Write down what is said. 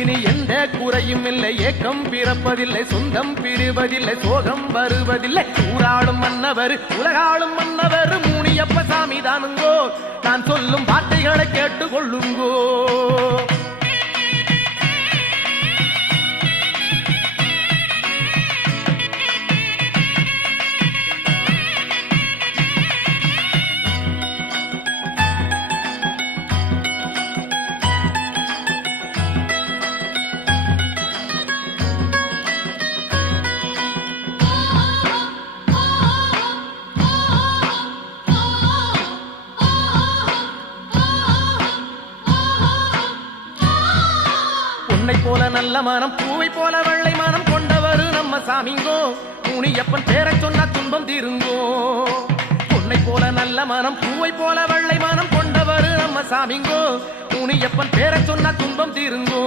இனி எந்த குறையும் இல்லை, ஏக்கம் பிறப்பதில்லை, சொந்தம் பிரிவதில்லை, சோகம் வருவதில்லை. ஊராளும் மன்னவர் உலகாளும் மன்னவர் முனியப்ப சாமி தானுங்கோ. நான் சொல்லும் வார்த்தைகளை கேட்டுக்கொள்ளுங்கோ. பொன்னை போல நல்ல மனம், பூவை போல வெள்ளை மனம் கொண்டவரு நம்ம சாமிங்கோ. முனியப்பன் பேரை சொன்ன துன்பம் தீருங்கோ. பொன்னை போல நல்ல மனம், பூவை போல வெள்ளை மனம் கொண்டவரு நம்ம சாமிங்கோ. முனியப்பன் பேரை சொன்ன துன்பம் தீருங்கோ.